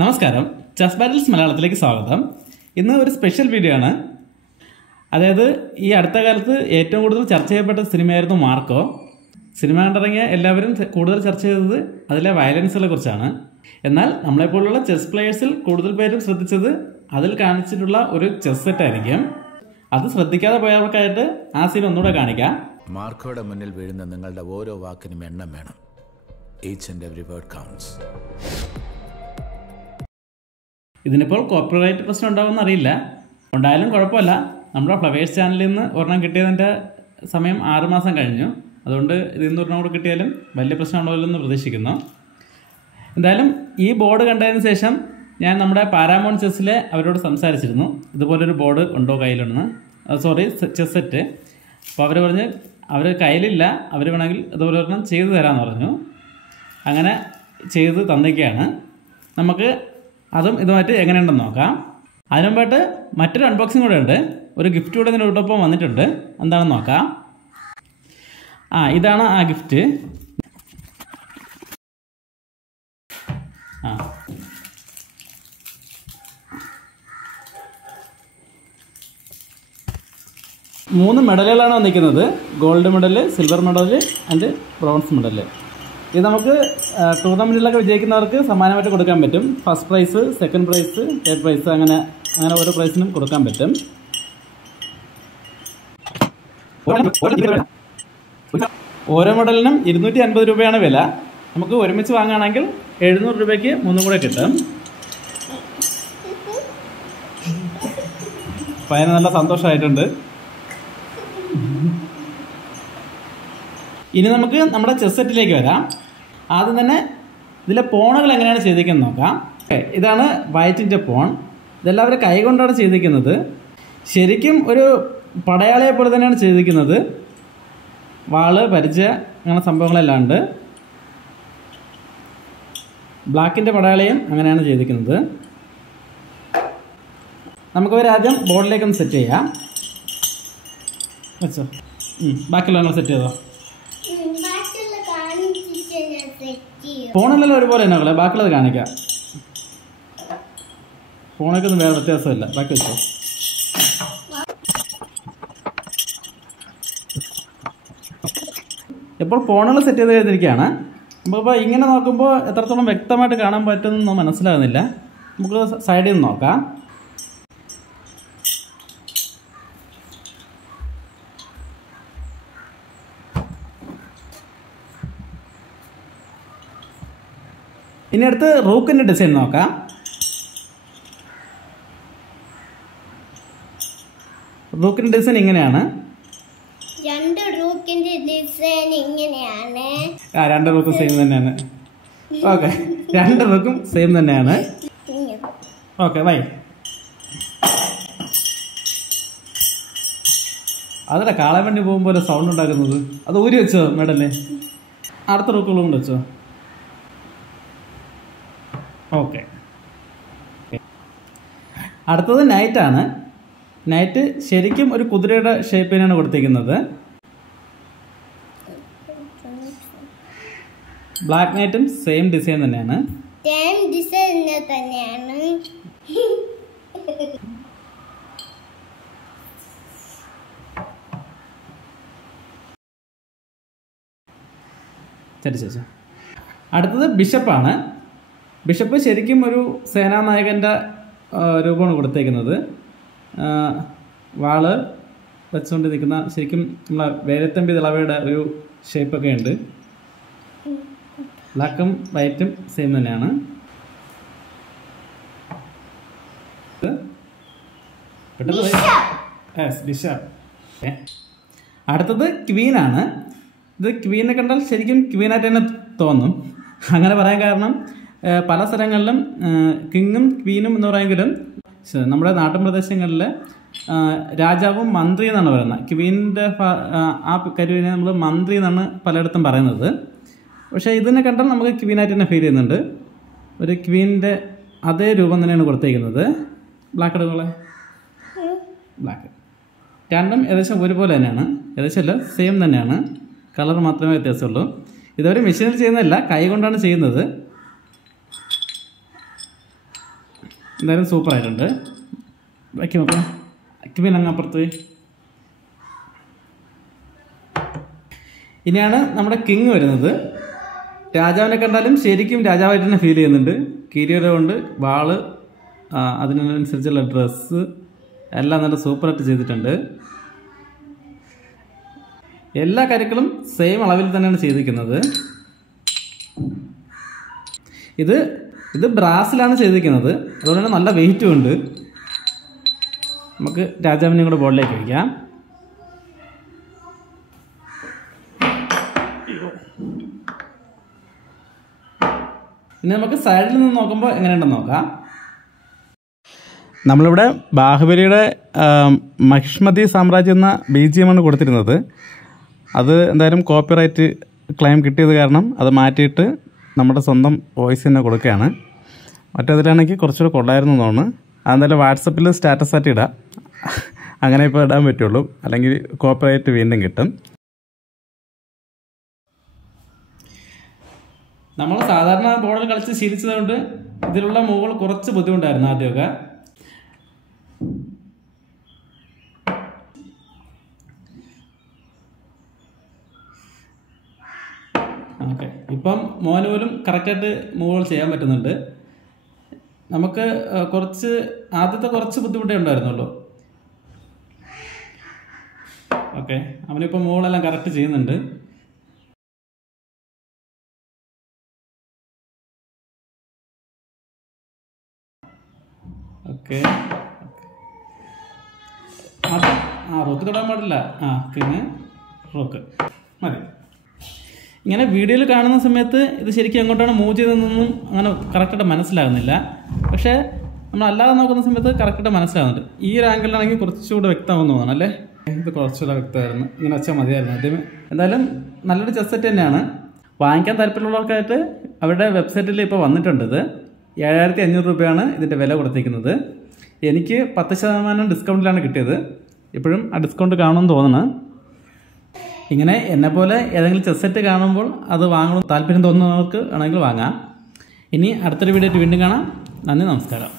നമസ്കാരം, chess battles മലയാളത്തിലേക്ക് സ്വാഗതം. ഇന്ന് ഒരു സ്പെഷ്യൽ വീഡിയോ ആണ്. അതായത് ഈ അടുത്ത കാലത്ത് ഏറ്റവും കൂടുതൽ ചർച്ച ചെയ്യപ്പെട്ട സിനിമയായിരുന്നു മാർക്കോ. സിനിമ കണ്ടിറങ്ങിയ എല്ലാവരും കൂടുതൽ ചർച്ച ചെയ്തത് അതിലെ വയലൻസുകളെ കുറിച്ചാണ്. എന്നാൽ നമ്മളെപ്പോലുള്ള ചെസ് പ്ലേയേഴ്സിൽ കൂടുതൽ പേരും ശ്രദ്ധിച്ചത് അതിൽ കാണിച്ചിട്ടുള്ള ഒരു ചെസ് സെറ്റായിരിക്കും. അത് ശ്രദ്ധിക്കാതെ പോയവർക്കായിട്ട് ആ സീൻ ഒന്നുകൂടെ കാണിക്കാം. മാർക്കോയുടെ മുന്നിൽ വീഴുന്ന നിങ്ങളുടെ ഓരോ വാക്കിനും എണ്ണം വേണം. Each and every word counts. ഇതിനിപ്പോൾ കോപ്പിറൈറ്റ് പ്രശ്നം ഉണ്ടാവുമെന്ന് അറിയില്ല. ഉണ്ടായാലും കുഴപ്പമില്ല. നമ്മുടെ ഫ്ലവേഴ്സ് ചാനലിൽ നിന്ന് ഒരെണ്ണം കിട്ടിയതിൻ്റെ സമയം 6 മാസം കഴിഞ്ഞു. അതുകൊണ്ട് ഇതിൽ നിന്ന് ഒരെണ്ണം കൂടെ കിട്ടിയാലും വലിയ പ്രശ്നം ഉണ്ടാവില്ല എന്ന് പ്രതീക്ഷിക്കുന്നു. എന്തായാലും ഈ ബോർഡ് കണ്ടതിന് ശേഷം ഞാൻ നമ്മുടെ പാരാമൗണ്ട് ചെസ്സിലെ അവരോട് സംസാരിച്ചിരുന്നു. ഇതുപോലൊരു ബോർഡ് ഉണ്ടോ കയ്യിലുണ്ടെന്ന്. Chess set. അപ്പോൾ അവർ പറഞ്ഞ് അവർ കയ്യിലില്ല, അവർ വേണമെങ്കിൽ ഇതുപോലെ ഒരെണ്ണം ചെയ്തു തരാമെന്ന് പറഞ്ഞു. അങ്ങനെ ചെയ്ത് തന്നിക്കുകയാണ്. നമുക്ക് അതും ഇതുമായിട്ട് എങ്ങനെയുണ്ടെന്ന് നോക്കാം. അതിനു മുമ്പായിട്ട് മറ്റൊരു അൺബോക്സിംഗ് കൂടെ ഉണ്ട്. ഒരു ഗിഫ്റ്റ് കൂടെ ഇതിനോടൊപ്പം വന്നിട്ടുണ്ട്. എന്താണെന്ന് നോക്കാം. ഇതാണ് ആ ഗിഫ്റ്റ്. മൂന്ന് മെഡലുകളാണ് വന്നിരിക്കുന്നത്. Gold medal, silver medal and bronze medal. ഇത് നമുക്ക് ടൂർണമെൻറ്റിലൊക്കെ വിജയിക്കുന്നവർക്ക് സമ്മാനമായിട്ട് കൊടുക്കാൻ പറ്റും. First prize, second prize, third prize, അങ്ങനെ ഓരോ പ്രൈസിനും കൊടുക്കാൻ പറ്റും. ഓരോ മെഡലിനും 250 രൂപയാണ് വില. നമുക്ക് ഒരുമിച്ച് വാങ്ങുകയാണെങ്കിൽ 700 രൂപയ്ക്ക് 3 കൂടെ കിട്ടും. അപ്പം അതിന് നല്ല സന്തോഷമായിട്ടുണ്ട്. ഇനി നമുക്ക് നമ്മുടെ ചെസ് സെറ്റിലേക്ക് വരാം. ആദ്യം തന്നെ ഇതിലെ പോണുകൾ എങ്ങനെയാണ് ചെയ്തിരിക്കുന്നത് നോക്കാം. ഇതാണ് വൈറ്റിൻ്റെ പോൺ. ഇതെല്ലാം അവർ കൈകൊണ്ടാണ് ചെയ്തിരിക്കുന്നത്. ശരിക്കും ഒരു പടയാളിയെ പോലെ തന്നെയാണ് ചെയ്തിരിക്കുന്നത്. വാള്, പരിച, അങ്ങനെ സംഭവങ്ങളെല്ലാം ഉണ്ട്. ബ്ലാക്കിൻ്റെ പടയാളിയും അങ്ങനെയാണ് ചെയ്തിരിക്കുന്നത്. നമുക്കവർ ആദ്യം ബോർഡിലേക്കൊന്ന് സെറ്റ് ചെയ്യാം. വെച്ചോ, ബാക്കിയുള്ള സെറ്റ് ചെയ്തോ. ഫോണിലെല്ലാം ഒരുപോലെ തന്നെ മക്കളെ, ബാക്കിയുള്ളത് കാണിക്കാം. ഫോണൊക്കെ ഒന്നും വേറെ വ്യത്യാസമില്ല. ബാക്കി വെച്ചോ. ഇപ്പോൾ ഫോണുകൾ സെറ്റ് ചെയ്ത് കഴിഞ്ഞിരിക്കുകയാണ്. നമുക്കിപ്പോൾ ഇങ്ങനെ നോക്കുമ്പോൾ എത്രത്തോളം വ്യക്തമായിട്ട് കാണാൻ പറ്റുമെന്നൊന്നും മനസ്സിലാകുന്നില്ല. നമുക്ക് സൈഡിൽ നിന്ന് നോക്കാം. ഇനി അടുത്ത് റൂക്കിൻ്റെ ഡിസൈൻ നോക്കാം. റൂക്കിൻ്റെ ഡിസൈൻ ഇങ്ങനെയാണ്. രണ്ട് റൂക്കും സെയിം തന്നെയാണ്. ഓക്കെ, 2 റൂക്കും സെയിം തന്നെയാണ്. Okay, bye. അതല്ല കാളെ വേണ്ടി പോകുമ്പോൾ സൗണ്ട് ഉണ്ടാക്കുന്നത്. അത് ഊരി വെച്ചോ മേഡല്ലേ. അടുത്ത റൂക്കുകളും കൊണ്ട് വെച്ചോ. ഓക്കെ, അടുത്തത് നൈറ്റാണ്. നൈറ്റ് ശരിക്കും ഒരു കുതിരയുടെ ഷേപ്പിനാണ് കൊടുത്തിരിക്കുന്നത്. ബ്ലാക്ക് നൈറ്റും സെയിം ഡിസൈൻ തന്നെയാണ്. ശരി. അടുത്തത് ബിഷപ്പാണ്. ബിഷപ്പ് ശരിക്കും ഒരു സേനാനായകൻ്റെ രൂപമാണ് കൊടുത്തേക്കുന്നത്. വാള് വെച്ചുകൊണ്ട് നിൽക്കുന്ന ശരിക്കും നമ്മളെ വേലത്തമ്പി തിളവയുടെ ഒരു ഷേപ്പൊക്കെ ഉണ്ട്. ബ്ലാക്കും വൈറ്റും സെയിം തന്നെയാണ്. ബിഷപ്പ്. അടുത്തത് ക്വീനാണ്. ഇത് ക്വീനെ കണ്ടാൽ ശരിക്കും ക്വീനായിട്ട് തന്നെ തോന്നും. അങ്ങനെ പറയാൻ കാരണം പല സ്ഥലങ്ങളിലും കിങ്ങും ക്വീനും എന്ന് പറയുമെങ്കിലും നമ്മുടെ നാട്ടിൻ പ്രദേശങ്ങളിൽ രാജാവും മന്ത്രി എന്നാണ് പറയുന്നത്. ക്വീനിൻ്റെ ആ കരുവിനെ നമ്മൾ മന്ത്രി എന്നാണ് പലയിടത്തും പറയുന്നത്. പക്ഷേ ഇതിനെ കണ്ടാൽ നമുക്ക് ക്വീനായിട്ട് തന്നെ ഫീൽ ചെയ്യുന്നുണ്ട്. ഒരു ക്വീനിൻ്റെ അതേ രൂപം തന്നെയാണ് കൊടുത്തേക്കുന്നത്. ബ്ലാക്ക് എടുക്കോളെ. ബ്ലാക്ക് രണ്ടും ഏകദേശം ഒരുപോലെ തന്നെയാണ്. ഏകദേശം അല്ല, സെയിം തന്നെയാണ്. കളർ മാത്രമേ വ്യത്യാസമുള്ളൂ. ഇതുവരെ മെഷീനിൽ ചെയ്യുന്നതല്ല, കൈ കൊണ്ടാണ് ചെയ്യുന്നത്. എന്തായാലും സൂപ്പറായിട്ടുണ്ട്. വയ്ക്കും അപ്പം പിന്നെ അങ്ങ് അപ്പുറത്ത്. ഇനിയാണ് നമ്മുടെ കിങ് വരുന്നത്. രാജാവിനെ കണ്ടാലും ശരിക്കും രാജാവായിട്ട് തന്നെ ഫീൽ ചെയ്യുന്നുണ്ട്. കിരീടം കൊണ്ട് വാള്, അതിനനുസരിച്ചുള്ള ഡ്രസ്സ് എല്ലാം നല്ല സൂപ്പറായിട്ട് ചെയ്തിട്ടുണ്ട്. എല്ലാ കാര്യങ്ങളും സെയിം അളവിൽ തന്നെയാണ് ചെയ്തിരിക്കുന്നത്. ഇത് ബ്രാസിലാണ് ചെയ്തിരിക്കുന്നത്, അതുകൊണ്ട് തന്നെ നല്ല വെയിറ്റും ഉണ്ട്. നമുക്ക് രാജാവിനെയും കൂടെ ബോളിലേക്ക് വയ്ക്കാം. ഇനി നമുക്ക് സൈഡിൽ നിന്ന് നോക്കുമ്പോൾ എങ്ങനെയുണ്ടെന്ന് നോക്കാം. നമ്മളിവിടെ ബാഹുബലിയുടെ മഹിഷ്മതി സാമ്രാജ്യം എന്ന BGM ആണ് കൊടുത്തിരുന്നത്. അത് എന്തായാലും കോപ്പിറൈറ്റ് ക്ലെയിം കിട്ടിയത് കാരണം അത് മാറ്റിയിട്ട് നമ്മുടെ സ്വന്തം വോയിസ് തന്നെ കൊടുക്കുകയാണ്. മറ്റേതിലാണെങ്കിൽ കുറച്ചുകൂടെ കൊള്ളായിരുന്നു തോന്നുന്നു. അതെന്തായാലും വാട്സപ്പിൽ സ്റ്റാറ്റസ് ആയിട്ട് ഇടാം, അങ്ങനെ ഇപ്പോൾ ഇടാൻ പറ്റുള്ളൂ, അല്ലെങ്കിൽ കോപ്പിറൈറ്റ് വീണ്ടും കിട്ടും. നമ്മൾ സാധാരണ ബോർഡിൽ കളിച്ച് ശീലിച്ചതുകൊണ്ട് ഇതിലുള്ള മൂവുകൾ കുറച്ച് ബുദ്ധിമുട്ടായിരുന്നു ആദ്യമൊക്കെ. ഓക്കെ, ഇപ്പം മോന് പോലും കറക്റ്റായിട്ട് മൂവുകൾ ചെയ്യാൻ പറ്റുന്നുണ്ട്. നമുക്ക് ആദ്യത്തെ കുറച്ച് ബുദ്ധിമുട്ടേ ഉണ്ടായിരുന്നുള്ളൂ. ഓക്കെ, അവനിപ്പോൾ മൂവുകളെല്ലാം കറക്റ്റ് ചെയ്യുന്നുണ്ട്. ഓക്കെ, റോക്ക് തൊടാൻ പാടില്ല. പിന്നെ റോക്ക് മതി. ഇങ്ങനെ വീഡിയോയിൽ കാണുന്ന സമയത്ത് ഇത് ശരിക്കും എങ്ങോട്ടാണ് മൂവ് ചെയ്തതെന്നൊന്നും അങ്ങനെ കറക്റ്റായിട്ട് മനസ്സിലാകുന്നില്ല. പക്ഷേ നമ്മളല്ലാതെ നോക്കുന്ന സമയത്ത് കറക്റ്റായിട്ട് മനസ്സിലാകുന്നുണ്ട്. ഈ ഒരു ആംഗിളിലാണെങ്കിൽ കുറച്ചുകൂടെ വ്യക്തമാകുമെന്ന് തോന്നണം അല്ലേ? ഇത് കുറച്ചുകൂടെ വ്യക്തമായിരുന്നു, ഇങ്ങനെ വെച്ചാൽ മതിയായിരുന്നു ആദ്യം. എന്തായാലും നല്ലൊരു ചെസ് സെറ്റ് തന്നെയാണ്. വാങ്ങിക്കാൻ താല്പര്യമുള്ളവർക്കായിട്ട് അവരുടെ വെബ്സൈറ്റിൽ ഇപ്പോൾ വന്നിട്ടുണ്ട്. ഇത് 7500 രൂപയാണ് ഇതിൻ്റെ വില കൊടുത്തിരിക്കുന്നത്. എനിക്ക് 10% ഡിസ്കൗണ്ടിലാണ് കിട്ടിയത്. ഇപ്പോഴും ആ ഡിസ്കൗണ്ട് കാണുമെന്ന് തോന്നുന്നു. ഇങ്ങനെ എന്നെപ്പോലെ ഏതെങ്കിലും ചെസ് സെറ്റ് കാണുമ്പോൾ അത് വാങ്ങണം താല്പര്യം തോന്നുന്നവർക്ക് വേണമെങ്കിൽ വാങ്ങാം. ഇനി അടുത്തൊരു വീഡിയോ ആയിട്ട് വീണ്ടും കാണാം. നന്ദി, നമസ്കാരം.